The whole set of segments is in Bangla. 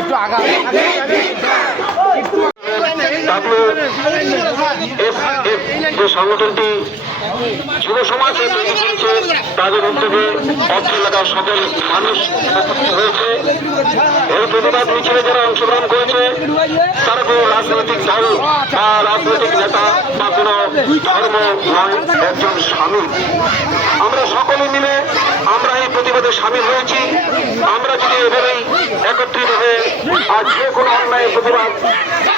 একটু আগা যে সংগঠনটি যুব সমাজে তৈরি করছে তাদের উদ্যোগে অর্থ এলাকার সকল মানুষ হয়েছে। এই প্রতিবাদ মিছিলে যারা অংশগ্রহণ করেছে তারা কোনো রাজনৈতিক দল বা রাজনৈতিক নেতা বা কোনো ধর্ম নয়, একজন স্বামী। আমরা সকলে মিলে আমরা এই প্রতিবাদে সামিল হয়েছি। আমরা যদি এভাবেই একত্রিত হয়ে আর যে কোনো অন্যায়ের প্রতিবাদ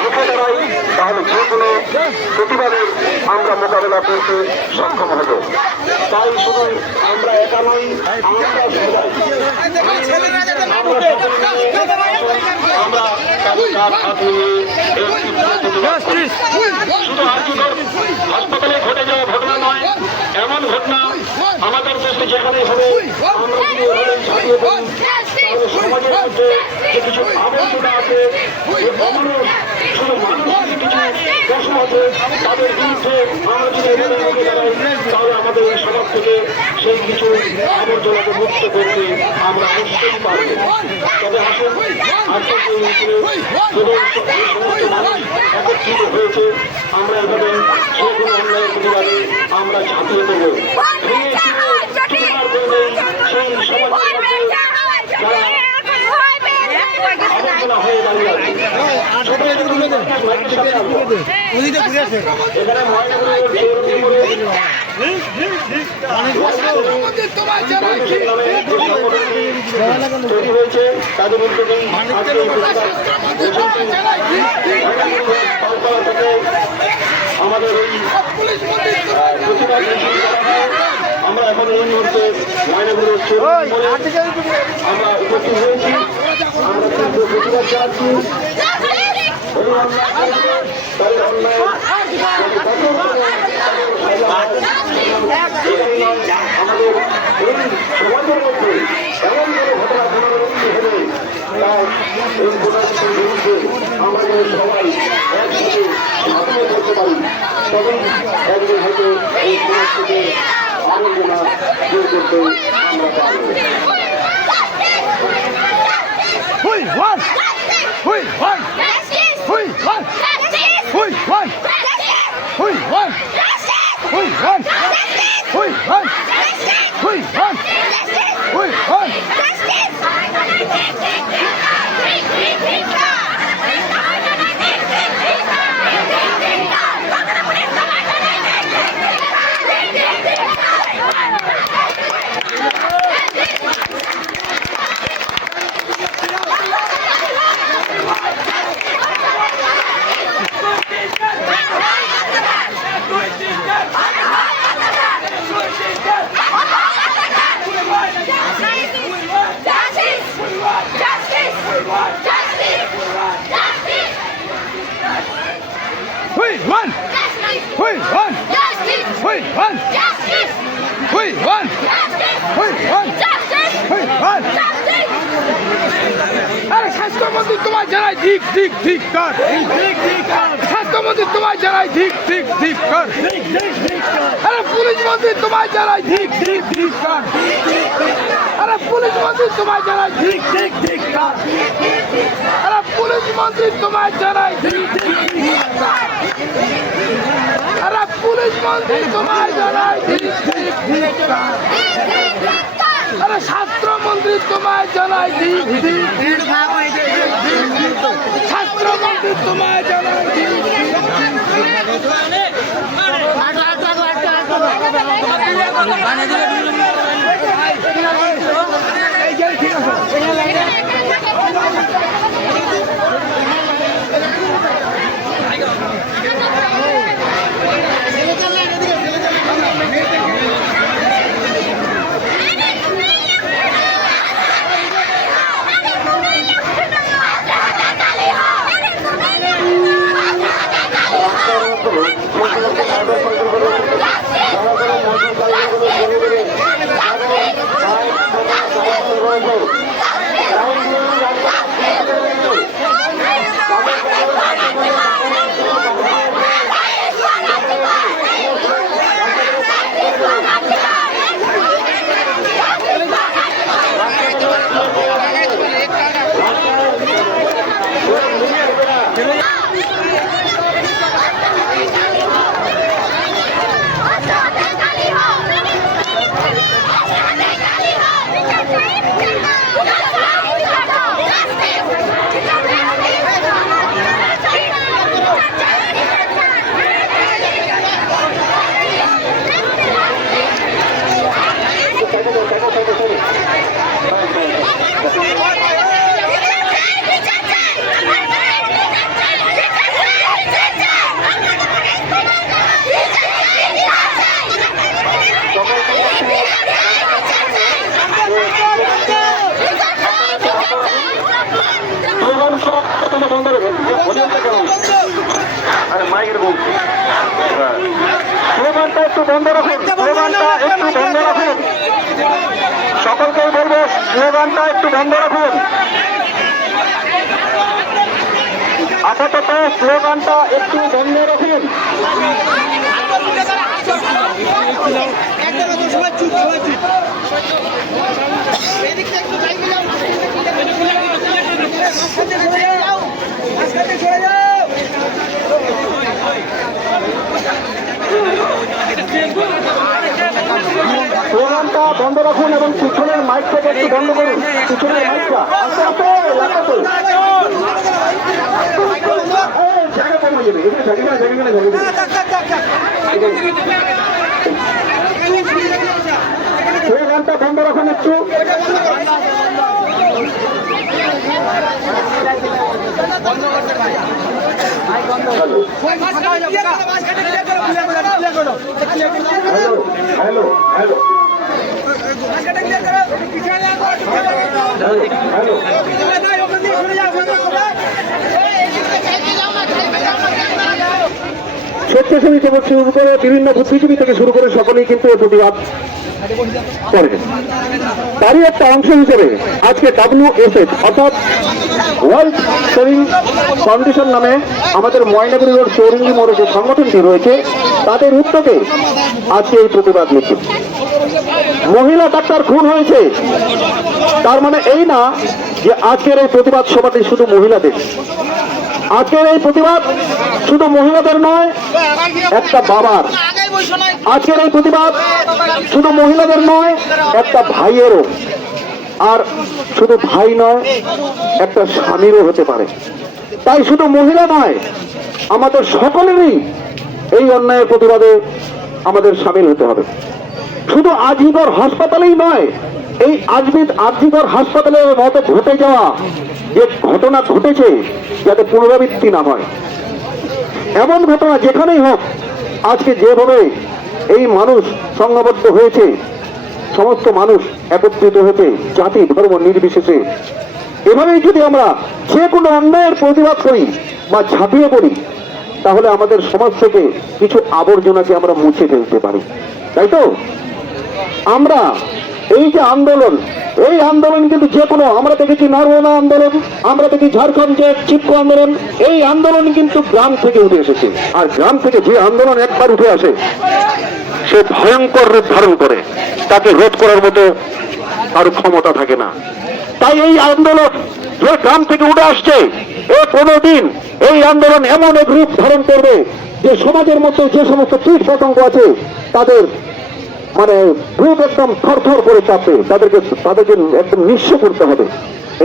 রুখে দাঁড়াই তাহলে যে কোনো প্রতিবাদের আমরা মোকাবেলা করতে সক্ষম হব। তাই শুধু আমরা একা নই, আমরা শুধু হাসপাতালে ঘটে যাওয়া ঘটনা নয়, এমন ঘটনা আমাদের দেশে যেখানে হবে আমরা ছাড়িয়ে পড়ি সমাজের মধ্যে যে কিছু আবর্জনা আছে, শুধু মানুষের কিছু পশু আছে, তাদের বিরুদ্ধে আমরা যদি এভাবে এগিয়ে দাঁড়াই তাহলে আমাদের এই সমাজ থেকে সেই কিছু আবর্জনাকে মুক্ত করতে আমরা অবশ্যই পারব। তবে আসুন আজকের এই মিছিলে এই সমস্ত মানুষ একত্রিত হয়েছে, আমরা এভাবে যে কোনো অন্যায়ের প্রতিবাদে আমরা ঝাঁপিয়ে দেবো। সেই সমাজের মধ্যে যারা আবর্জনা হয়ে দাঁড়িয়ে আছে এখানে তৈরি হয়েছে তাদের উদ্যোগে আমাদের এই প্রতিবাদ আমরা এখন এই মুহূর্তে ময়নাগুড়ির আমরা উপস্থিত হয়েছি। আমরা কিন্তু প্রতিবাদ জানাচ্ছি আমাদের এই সমাজের মধ্যে এমন কোনো ঘটনা পুনরাবৃত্তি হলে তাই এই ঘটনাটির বিরুদ্ধে আমাদের সবাই একসাথে ঝাঁপিয়ে করতে পারি, তবেই একদিন হয়তো এই সমাজ থেকে আবর্জনা দূর করতে আমরা পারব। স্বাস্থ্যমন্ত্রী তোমায় জানাই ঠিক ঠিক ঠিক কর, স্বাস্থ্যমন্ত্রী তোমায় জানাই ঠিক ঠিক ঠিক কর, আরে পুলিশ মন্ত্রী তোমায় জানাই ঠিক ঠিক ঠিক কর, আরে পুলিশ মন্ত্রী তোমায় জানাই ঠিক ঠিক ঠিক কর, আরে পুলিশ মন্ত্রী তোমায় জানাই ঠিক ঠিক ঠিক কর, আরে পুলিশ মন্ত্রী তোমায় জানাই ঠিক ঠিক ঠিক কর, আরে স্বাস্থ্যমন্ত্রী তোমায় জানাই ঠিক ঠিক ঠিক স্বাস্থ্যমন্ত্রী তোমায় জানাই ঠিক ঠিক আছে। আরে মাইকের বলছি স্লোগানটা একটু বন্ধ রাখুন, স্লোগানটা একটু বন্ধ রাখুন, সকলকে বলবো স্লোগানটা একটু বন্ধ রাখুন। আপাতত স্লোগানটা একটু বন্ধ রাখুন। স্লোগানটা বন্ধ রাখুন এবং পিছনের মাইকটাকে একটু বন্ধ করুন, পিছনের মাইকটা আস্তে আস্তে লাগাতে জায়গা কমে যাবে, এখানে জায়গা স্লোগানটা বন্ধ রাখুন একটু। হ্যালো হ্যালো স্বেচ্ছাসেবী থেকে শুরু করে বিভিন্ন বুদ্ধিজীবী থেকে শুরু করে সকলেই কিন্তু এই প্রতিবাদ করে। তারই একটা অংশ হিসেবে আজকে WSF অর্থাৎ ওয়ার্ল্ড সেভিং ফাউন্ডেশন নামে আমাদের ময়নাগুড়ি রোড চৌরঙ্গি মোড়ে যে সংগঠনটি রয়েছে তাদের উদ্যোগে আজকে এই প্রতিবাদ মিছিল। মহিলা ডাক্তার খুন হয়েছে তার মানে এই না যে আজকের এই প্রতিবাদ সভাটি শুধু মহিলাদের। আজকের এই প্রতিবাদ শুধু মহিলাদের নয়, একটা বাবার। আজকের এই প্রতিবাদ শুধু মহিলাদের নয়, একটা ভাইয়েরও। আর শুধু ভাই নয়, একটা স্বামীরও হতে পারে। তাই শুধু মহিলা নয়, আমাদের সকলেরই এই অন্যায়ের প্রতিবাদে আমাদের সামিল হতে হবে। শুধু আজিগর হাসপাতালেই নয়, এই আজিগর হাসপাতালের মতো ঘটে যাওয়া যে ঘটনা ঘটেছে যাতে পুনরাবৃত্তি না হয়, এমন ঘটনা যেখানেই হোক, আজকে যেভাবে এই মানুষ সংঘবদ্ধ হয়েছে, সমস্ত মানুষ একত্রিত হয়েছে জাতি ধর্ম নির্বিশেষে, এভাবেই যদি আমরা যে কোনো অন্যায়ের প্রতিবাদ করি বা ঝাঁপিয়ে পড়ি তাহলে আমাদের সমাজ থেকে কিছু আবর্জনাকে আমরা মুছে ফেলতে পারি। তাই তো আমরা এই যে আন্দোলন, এই আন্দোলন কিন্তু যে কোনো, আমরা দেখেছি নরওয়ানা আন্দোলন, আমরা দেখি ঝাড়খণ্ডের চিপকো আন্দোলন, এই আন্দোলন কিন্তু গ্রাম থেকে উঠে এসেছে। আর গ্রাম থেকে যে আন্দোলন একবার উঠে আসে সে ভয়ঙ্কর রূপ ধারণ করে, তাকে রোধ করার মতো আর ক্ষমতা থাকে না। তাই এই আন্দোলন যে গ্রাম থেকে উঠে আসছে, এ কোনোদিন এই আন্দোলন এমন এক রূপ ধারণ করবে যে সমাজের মধ্যে যে সমস্ত কীট পতঙ্গ আছে তাদের মানে রূপ একদম থরথর করে চাপে, তাদেরকে একদম নিঃস্ব করতে হবে।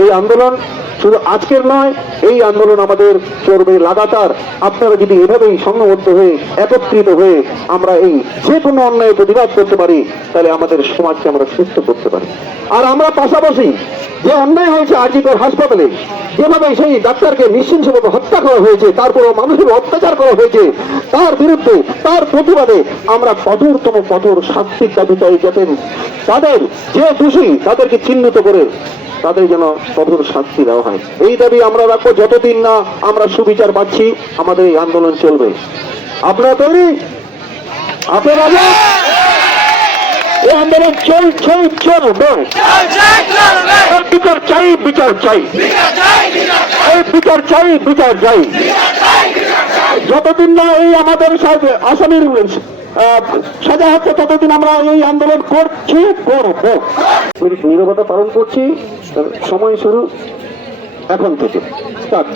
এই আন্দোলন শুধু আজকের নয়, এই আন্দোলন আমাদের চলবে লাগাতার। আপনারা যদি এভাবেই সংঘবদ্ধ হয়ে একত্রিত হয়ে আমরা এই যে কোনো অন্যায় প্রতিবাদ করতে পারি তাহলে আমাদের সমাজকে আমরা সুস্থ করতে পারি। আর আমরা পাশাপাশি যে অন্যায় হয়েছে আজিগর হাসপাতালে, যেভাবে সেই ডাক্তারকে নৃশংসভাবে হত্যা করা হয়েছে, তারপরেও মানুষের অত্যাচার করা হয়েছে, তার বিরুদ্ধে তার প্রতিবাদে আমরা কঠোরতম কঠোর শাস্তির দাবি চাই, যাতে তাদের যে দোষী তাদেরকে চিহ্নিত করে তাদের যেন কঠোর শাস্তি দেওয়া হয়। এই দাবি আমরা রাখবো। যতদিন না আমরা সুবিচার পাচ্ছি আমাদের এই আন্দোলন চলবে। আপনারা তৈরি? আপনারা এই আন্দোলন চলবে। বিচার চাই, বিচার চাই, এই বিচার চাই, বিচার চাই। যতদিন না এই আমাদের আসামির সাজা হচ্ছে ততদিন আমরা এই আন্দোলন করছি, করব। নীরবতা পালন করছি। সময় শুরু এখন থেকে স্টার্ট।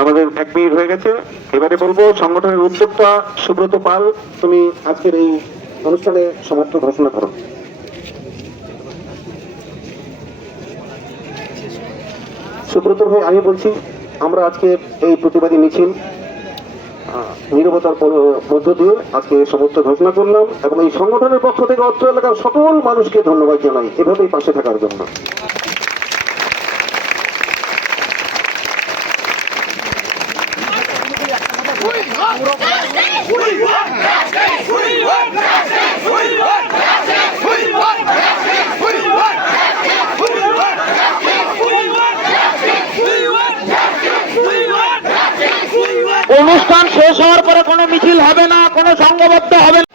আমাদের 1 মিনিট হয়ে গেছে। এবারে বলবো সংগঠনের উদ্যোক্তা সুব্রত পাল, তুমি আজকের এই অনুষ্ঠানে সমাপ্ত ঘোষণা করো। সুব্রত ভাই, আমি বলছি আমরা আজকে এই প্রতিবাদী মিছিল নীরবতার মধ্য দিয়ে আজকে সমস্ত ঘোষণা করলাম এবং এই সংগঠনের পক্ষ থেকে অত্র এলাকার সকল মানুষকে ধন্যবাদ জানাই এভাবেই পাশে থাকার জন্য। অনুষ্ঠান শেষ হওয়ার পরে কোনো মিছিল হবে না, কোনো সংঘবদ্ধ হবে না।